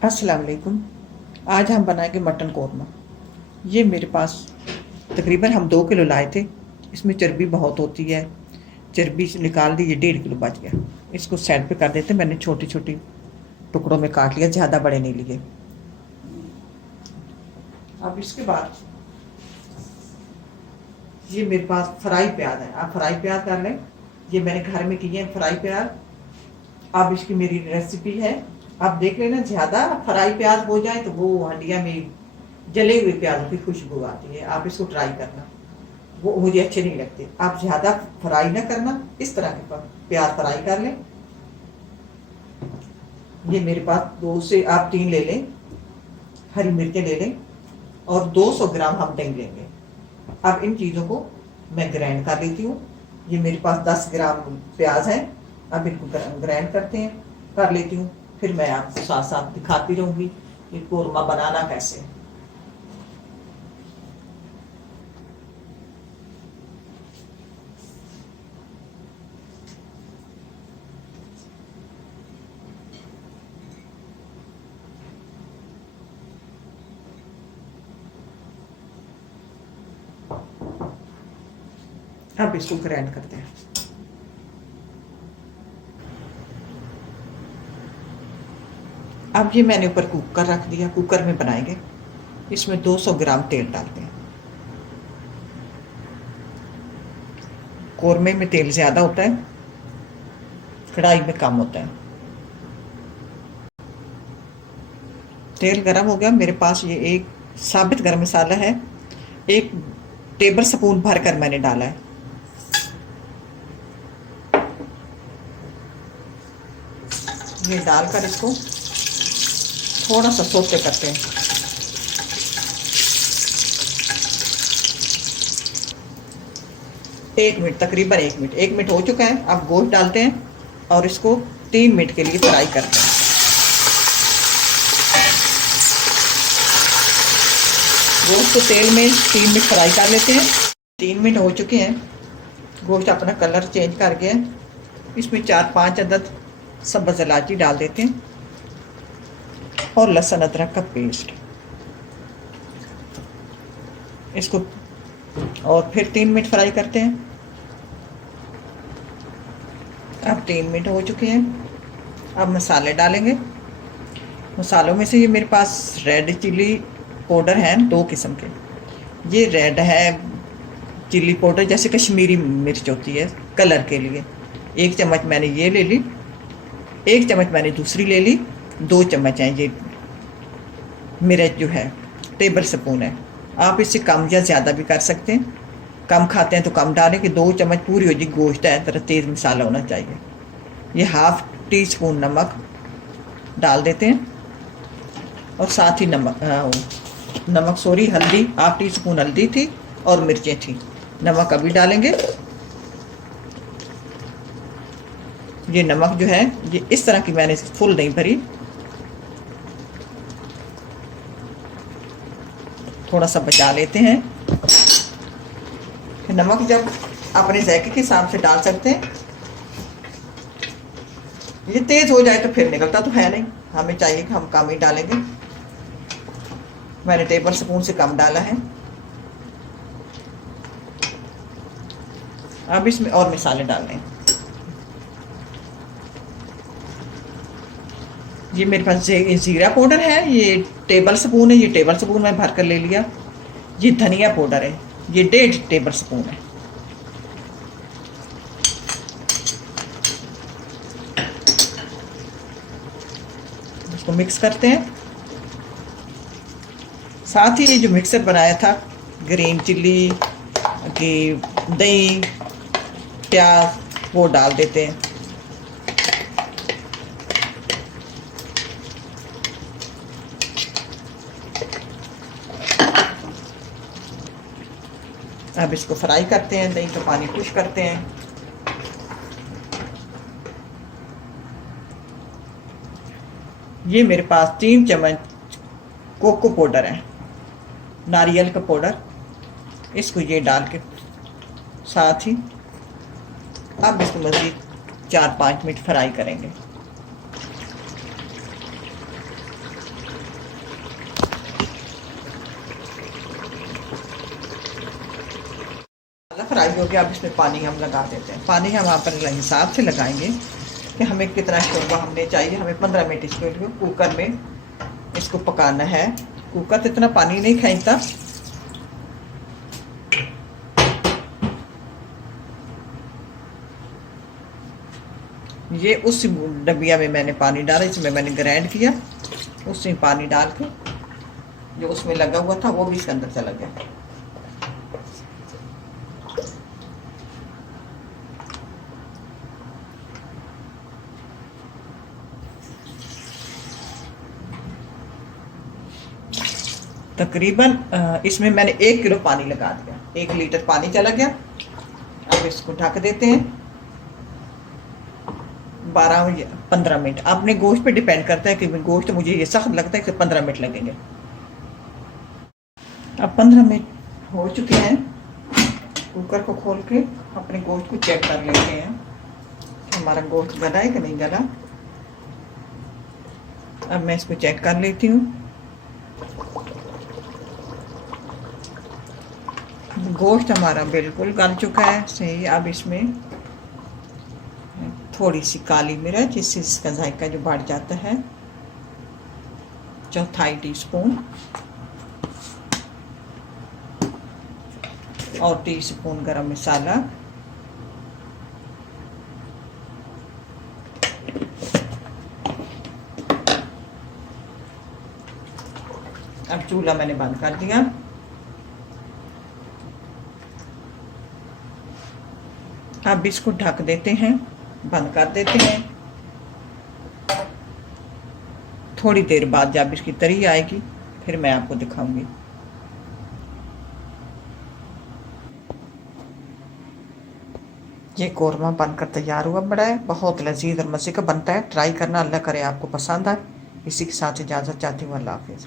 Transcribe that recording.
अस्सलाम वालेकुम। आज हम बनाएंगे मटन कौरमा। ये मेरे पास तकरीबन हम 2 किलो लाए थे। इसमें चर्बी बहुत होती है, चर्बी से निकाल दी। ये 1.5 किलो बच गया। इसको साइड पे कर देते। मैंने छोटी छोटी टुकड़ों में काट लिया, ज़्यादा बड़े नहीं लिए। अब इसके बाद ये मेरे पास फ्राई प्याज है, आप फ्राई प्याज कर लें। ये मैंने घर में किए हैं फ्राई प्याज। अब इसकी मेरी रेसिपी है, आप देख लेना। ज़्यादा फ्राई प्याज हो जाए तो वो हंडिया में जले हुए प्याज की खुशबू आती है। आप इसको ट्राई करना, वो मुझे अच्छे नहीं लगते। आप ज़्यादा फ्राई ना करना, इस तरह के प्याज फ्राई कर लें। ये मेरे पास 2 से 3 ले लें, हरी मिर्चें ले लें, और 200 ग्राम हम दही लेंगे। अब इन चीज़ों को मैं ग्राइंड कर लेती हूँ। ये मेरे पास 10 ग्राम प्याज है। अब इनको ग्राइंड करते हैं, कर लेती हूँ। फिर मैं आपको साथ साथ दिखाती रहूँगी ये कौरमा बनाना कैसे है। अब इसको ग्राइंड करते हैं। अब ये मैंने ऊपर कुकर रख दिया, कुकर में बनाएंगे। इसमें 200 ग्राम तेल डालते हैं। कौरमे में तेल ज़्यादा होता है, कढ़ाई में कम होता है। तेल गरम हो गया। मेरे पास ये एक साबित गरम मसाला है, 1 टेबल स्पून भर कर मैंने डाला है। ये डालकर इसको थोड़ा सा सोते करते हैं। 1 मिनट, तकरीबन 1 मिनट। 1 मिनट हो चुका है। अब गोश्त डालते हैं और इसको 3 मिनट के लिए फ्राई करते हैं। गोश्त को तेल में 3 मिनट फ्राई कर लेते हैं। 3 मिनट हो चुके हैं। गोश्त अपना कलर चेंज कर गया है। इसमें 4-5 अदद सब्ज़ इलायची डाल देते हैं और लहसुन अदरक का पेस्ट। इसको और फिर 3 मिनट फ्राई करते हैं। अब 3 मिनट हो चुके हैं। अब मसाले डालेंगे। मसालों में से ये मेरे पास रेड चिली पाउडर है, 2 किस्म के। ये रेड है चिली पाउडर, जैसे कश्मीरी मिर्च होती है कलर के लिए। 1 चम्मच मैंने ये ले ली, 1 चम्मच मैंने दूसरी ले ली। 2 चम्मच हैं ये मिर्च जो है, टेबल स्पून है। आप इससे कम या ज़्यादा भी कर सकते हैं। कम खाते हैं तो कम डालें कि 2 चम्मच पूरी हो जाए। गोश्त है, तरह तेज़ मसाला होना चाहिए। ये ½ टी स्पून नमक डाल देते हैं और साथ ही हल्दी, ½ टी स्पून हल्दी थी और मिर्चें थी। नमक अभी डालेंगे। ये नमक जो है ये इस तरह की मैंने फुल नहीं भरी, थोड़ा सा बचा लेते हैं। नमक जब अपने जायके के हिसाब से डाल सकते हैं। ये तेज़ हो जाए तो फिर निकलता तो है नहीं, हमें चाहिए कि हम कम ही डालेंगे। मैंने टेबल स्पून से कम डाला है। अब इसमें और मसाले डालने हैं। ये मेरे पास ज़ीरा पाउडर है, ये टेबल स्पून है। ये टेबल स्पून मैं भर कर ले लिया। ये धनिया पाउडर है, ये 1.5 टेबल स्पून है। इसको मिक्स करते हैं। साथ ही ये जो मिक्सर बनाया था, ग्रीन चिल्ली की दही प्याज, वो डाल देते हैं। अब इसको फ्राई करते हैं। दही का पानी खुश करते हैं। ये मेरे पास 3 चम्मच कोको पाउडर है, नारियल का पाउडर। इसको ये डाल के साथ ही अब इसको मज़ीद 4-5 मिनट फ्राई करेंगे। तैयार हो गया। अब इसमें पानी हम लगा देते हैं। पानी हम अपने हिसाब से लगाएंगे कि हमें कितना शोरबा हमने चाहिए। हमें 15 मिनट इसके लिए कुकर में इसको पकाना है। कुकर तो इतना पानी नहीं खींचता। ये उस डबिया में मैंने पानी डाला, इसमें मैंने ग्राइंड किया, उसमें पानी डाल के जो उसमें लगा हुआ था वो भी इसके अंदर चला गया। तकरीबन इसमें मैंने 1 किलो पानी लगा दिया। 1 लीटर पानी चला गया। अब इसको ढक देते हैं 12 या 15 मिनट। अपने गोश्त पे डिपेंड करता है कि गोश्त मुझे ये सख्त लगता है कि 15 मिनट लगेंगे। अब 15 मिनट हो चुके हैं। कुकर को खोल के अपने गोश्त को चेक कर लेते हैं कि हमारा गोश्त गला है कि नहीं गला। अब मैं इसको चेक कर लेती हूँ। गोश्त हमारा बिल्कुल गल चुका है सही। अब इसमें थोड़ी सी काली मिर्च, इससे इसका जायका जो बढ़ जाता है। 1/4 टीस्पून और टीस्पून गरम मसाला। अब चूल्हा मैंने बंद कर दिया। अब इसको ढक देते हैं, बंद कर देते हैं। थोड़ी देर बाद जब इसकी तरी आएगी फिर मैं आपको दिखाऊंगी। ये कोरमा बनकर तैयार हुआ बड़ा है। बहुत लजीज और मज़े का बनता है। ट्राई करना। अल्लाह करे आपको पसंद आए। इसी के साथ इजाज़त चाहती हूँ। अल्लाह हाफिज़।